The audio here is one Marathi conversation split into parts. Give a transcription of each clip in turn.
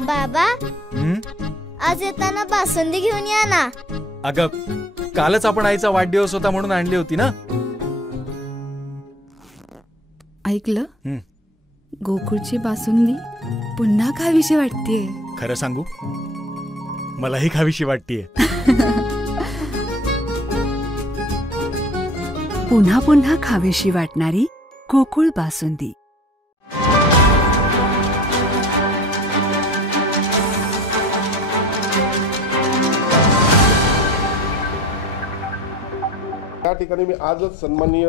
बाबा, आज येताना बासुंदी घेऊन या ना. अगं, कालच आपण आईचा वाढदिवस होता म्हणून आणली होती ना. ऐकलं, गोकुळची बासुंदी पुन्हा खावीशी वाटतेय. खरं सांगू, मलाही खावीशी वाटतेय. पुन्हा पुन्हा खावीशी वाटणारी गोकुळ बासुंदी. या ठिकाणी मी आजच सन्माननीय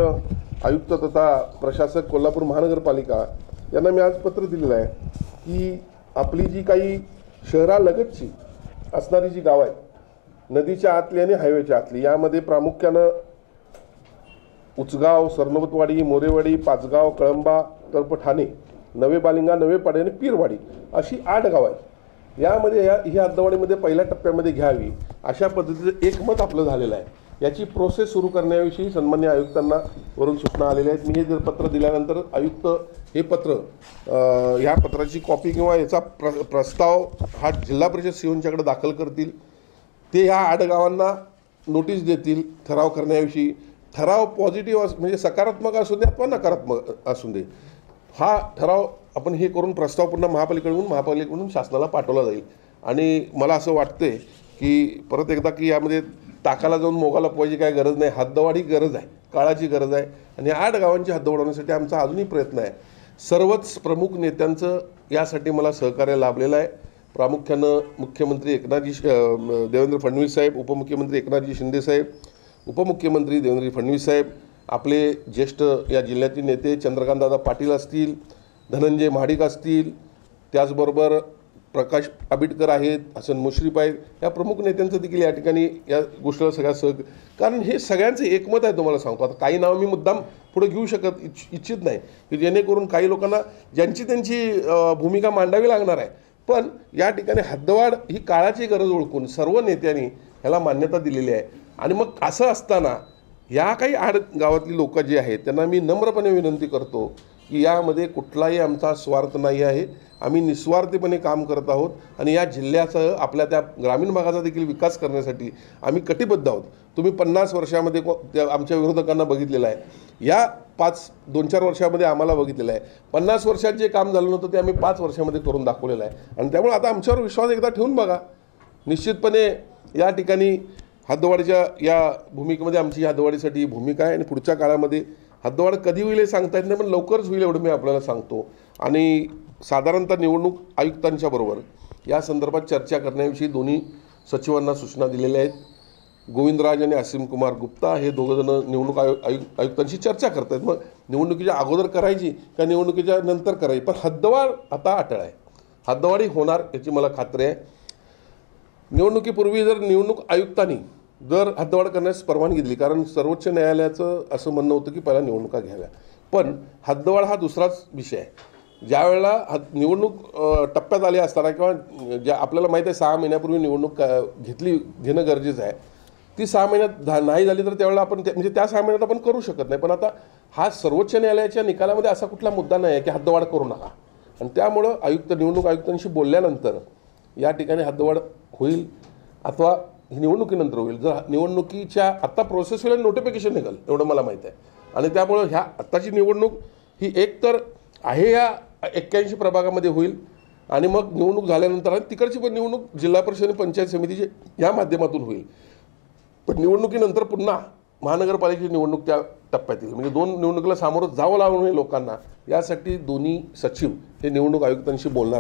आयुक्त तथा प्रशासक कोल्हापूर महानगरपालिका यांना मी आज पत्र दिलेलं आहे की आपली जी काही शहरालगतची असणारी जी गाव आहे नदीच्या आतली आणि हायवेच्या आतली, यामध्ये प्रामुख्यानं उचगाव, सरनोबतवाडी, मोरेवाडी, पाचगाव, कळंबा, तर्फ ठाणे, नवे बालिंगा, नवे पाडे आणि पीरवाडी अशी 8 गावं आहेत. यामध्ये ही हद्दवाढीमध्ये पहिल्या टप्प्यामध्ये घ्यावी अशा पद्धतीचं एकमत आपलं झालेलं आहे. याची प्रोसेस सुरू करण्याविषयी सन्मान्य आयुक्तांना वरून सूचना आलेल्या आहेत. मी हे जर पत्र दिल्यानंतर आयुक्त हे पत्र, ह्या पत्राची कॉपी किंवा याचा प्रस्ताव हा जिल्हा परिषद सिओनच्याकडे दाखल करतील. ते ह्या 8 गावांना नोटीस देतील ठराव करण्याविषयी. ठराव पॉझिटिव्ह म्हणजे सकारात्मक असू दे अथवा नकारात्मक असू दे, हा ठराव आपण हे करून प्रस्ताव पुन्हा महापालिकेकडून शासनाला पाठवला जाईल. आणि मला असं वाटतंय की परत एकदा की यामध्ये टाकाला जाऊन मोगाला पोहायची काय गरज नाही. हद्दवाढी गरज आहे, काळाची गरज आहे. आणि 8 गावांची हद्द वाढवण्यासाठी आमचा अजूनही प्रयत्न आहे. सर्वच प्रमुख नेत्यांचं यासाठी मला सहकार्य लाभलेलं आहे. प्रामुख्यानं मुख्यमंत्री देवेंद्र फडणवीस साहेब, उपमुख्यमंत्री एकनाथजी शिंदे साहेब, उपमुख्यमंत्री देवेंद्र फडणवीस साहेब, आपले ज्येष्ठ या जिल्ह्यातील नेते चंद्रकांतदादा पाटील असतील, धनंजय महाडिक असतील, त्याचबरोबर प्रकाश आंबेडकर आहेत, हसन मुश्रीफ आहेत, या प्रमुख नेत्यांचं देखील या ठिकाणी या गोष्टीला सगळ्या कारण हे सगळ्यांचं एकमत आहे. तुम्हाला सांगतो, आता काही नावं मी मुद्दाम पुढे घेऊ इच्छित नाही की जेणेकरून काही लोकांना ज्यांची त्यांची भूमिका मांडावी लागणार आहे. पण या ठिकाणी हद्दवाढ ही काळाची गरज ओळखून सर्व नेत्यांनी ह्याला मान्यता दिलेली आहे. आणि मग असं असताना या काही 8 गावातली लोक जी आहेत त्यांना मी नम्रपणे विनंती करतो की यामध्ये कुठलाही आमचा स्वार्थ नाही आहे. आम्ही निस्वार्थीपणे काम करत आहोत आणि या जिल्ह्यासह आपल्या त्या ग्रामीण भागाचा देखील विकास करण्यासाठी आम्ही कटिबद्ध आहोत. तुम्ही 50 वर्षामध्ये आमच्या विरोधकांना बघितलेलं आहे, या 2-4 वर्षामध्ये आम्हाला बघितलेलं आहे. 50 वर्षात जे काम झालं नव्हतं ते आम्ही 5 वर्षामध्ये करून दाखवलेलं आहे. आणि त्यामुळे आता आमच्यावर विश्वास एकदा ठेवून बघा. निश्चितपणे या ठिकाणी हद्दवाढीच्या या भूमिकेमध्ये आमची हद्दवाढीसाठी भूमिका आहे. आणि पुढच्या काळामध्ये हद्दवाढ कधी होईल हे सांगता येत नाही, पण लवकरच होईल एवढं मी आपल्याला सांगतो. आणि साधारणतः निवडणूक आयुक्तांच्या बरोबर या संदर्भात चर्चा करण्याविषयी दोन्ही सचिवांना सूचना दिलेल्या आहेत. गोविंदराज आणि असीम कुमार गुप्ता हे दोघंजणं निवडणूक आयुक्तांशी चर्चा करत आहेत. मग निवडणुकीच्या अगोदर करायची का निवडणुकीच्या नंतर करायची, पण हद्दवाढ आता अटळ आहे. हद्दवाढी होणार याची मला खात्री आहे. निवडणुकीपूर्वी जर निवडणूक आयुक्तांनी जर हद्दवाढ करण्यास परवानगी दिली, कारण सर्वोच्च न्यायालयाचं असं म्हणणं होतं की पहिला निवडणुका घ्याव्या, पण हद्दवाढ हा दुसराच विषय आहे. ज्या वेळेला निवडणूक टप्प्यात आली असताना किंवा ज्या आपल्याला माहीत आहे 6 महिन्यापूर्वी निवडणूक घेणं गरजेचं आहे, ती 6 महिन्यात नाही झाली तर त्यावेळेला आपण म्हणजे त्या 6 महिन्यात आपण करू शकत नाही. पण आता हा सर्वोच्च न्यायालयाच्या निकालामध्ये असा कुठला मुद्दा नाही आहे की हद्दवाढ करू नका. आणि त्यामुळं निवडणूक आयुक्तांशी बोलल्यानंतर या ठिकाणी हद्दवाढ होईल अथवा निवडणुकीनंतर होईल. जर निवडणुकीच्या आत्ता प्रोसेस होईल, नोटिफिकेशन निघेल एवढं मला माहीत आहे. आणि त्यामुळं ह्या आत्ताची निवडणूक ही एक तर आहे या 81 प्रभागामध्ये होईल आणि मग निवडणूक झाल्यानंतर आणि तिकडची पण निवडणूक जिल्हा परिषद आणि पंचायत समितीची या माध्यमातून होईल. पण निवडणुकीनंतर पुन्हा महानगरपालिकेची निवडणूक त्या टप्प्यात येईल. म्हणजे 2 निवडणुकीला सामोरं जावं लागू नये लोकांना, यासाठी दोन्ही सचिव हे निवडणूक आयुक्तांशी बोलणार आहेत.